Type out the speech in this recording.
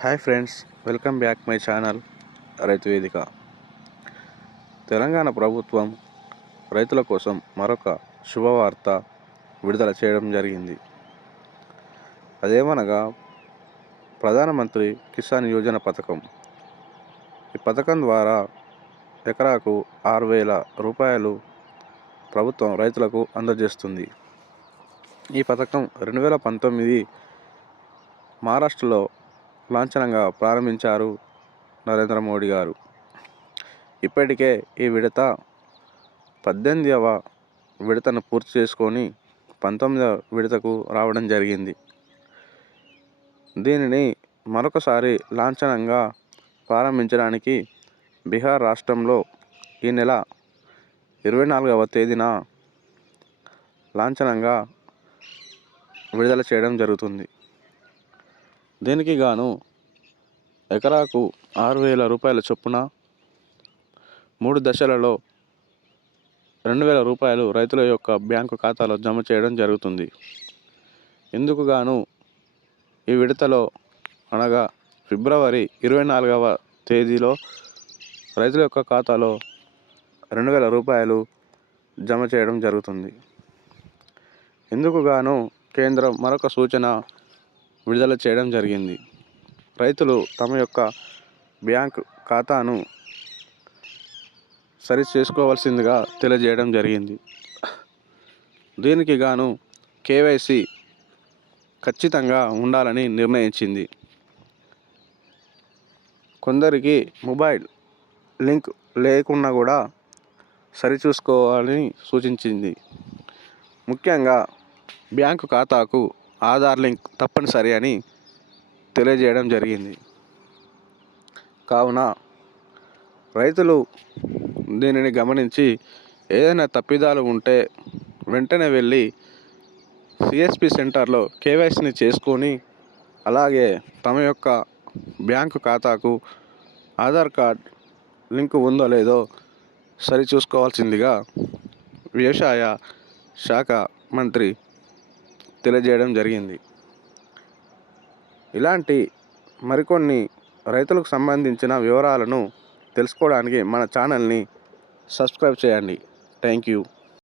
Hi friends welcome back my channel రైతు వేదిక. తెలంగాణ ప్రభుత్వం రైతుల కోసం మరొక శుభవార్త విడుదల చేయడం జరిగింది. అదేమనగా ప్రధానమంత్రి కిసాన్ యోజన పథకం. ఈ పథకం ద్వారా ఎకరాకు ఆరు వేల రూపాయలు ప్రభుత్వం రైతులకు అందజేస్తుంది. ఈ పథకం రెండు వేల పంతొమ్మిది మహారాష్ట్రలో లాంఛనంగా ప్రారంభించారు నరేంద్ర మోడీ గారు. ఇప్పటికే ఈ విడత పద్దెనిమిదవ విడతను పూర్తి చేసుకొని పంతొమ్మిదవ విడతకు రావడం జరిగింది. దీనిని మరొకసారి లాంఛనంగా ప్రారంభించడానికి బీహార్ రాష్ట్రంలో ఈ నెల ఇరవై నాలుగవ తేదీన లాంఛనంగా విడుదల చేయడం జరుగుతుంది. దీనికి గాను ఎకరాకు ఆరు వేల రూపాయల చొప్పున మూడు దశలలో రెండు వేల రూపాయలు రైతుల యొక్క బ్యాంకు ఖాతాలో జమ చేయడం జరుగుతుంది. ఇందుకు గాను ఈ విడతలో అనగా ఫిబ్రవరి ఇరవై నాలుగవ తేదీలో రైతుల యొక్క ఖాతాలో రెండు వేల రూపాయలు జమ చేయడం జరుగుతుంది. ఇందుకు గాను కేంద్రం మరొక సూచన విడుదల చేయడం జరిగింది. రైతులు తమ యొక్క బ్యాంక్ ఖాతాను సరి చేసుకోవాల్సిందిగా తెలియజేయడం జరిగింది. దీనికి గాను కేవైసీ ఖచ్చితంగా ఉండాలని నిర్ణయించింది. కొందరికి మొబైల్ లింక్ లేకున్నా కూడా సరిచూసుకోవాలని సూచించింది. ముఖ్యంగా బ్యాంకు ఖాతాకు ఆధార్ లింక్ తప్పనిసరి అని తెలియజేయడం జరిగింది. కావున రైతులు దీనిని గమనించి ఏదైనా తప్పిదాలు ఉంటే వెంటనే వెళ్ళి సిఎస్పి సెంటర్లో కేవైసీని చేసుకొని అలాగే తమ యొక్క బ్యాంకు ఖాతాకు ఆధార్ కార్డ్ లింక్ ఉందో లేదో సరి చూసుకోవాల్సిందిగా వ్యవసాయ శాఖ మంత్రి తెలియజేయడం జరిగింది. ఇలాంటి మరికొన్ని రైతులకు సంబంధించిన వివరాలను తెలుసుకోవడానికి మన ఛానల్ని సబ్స్క్రైబ్ చేయండి. Thank you.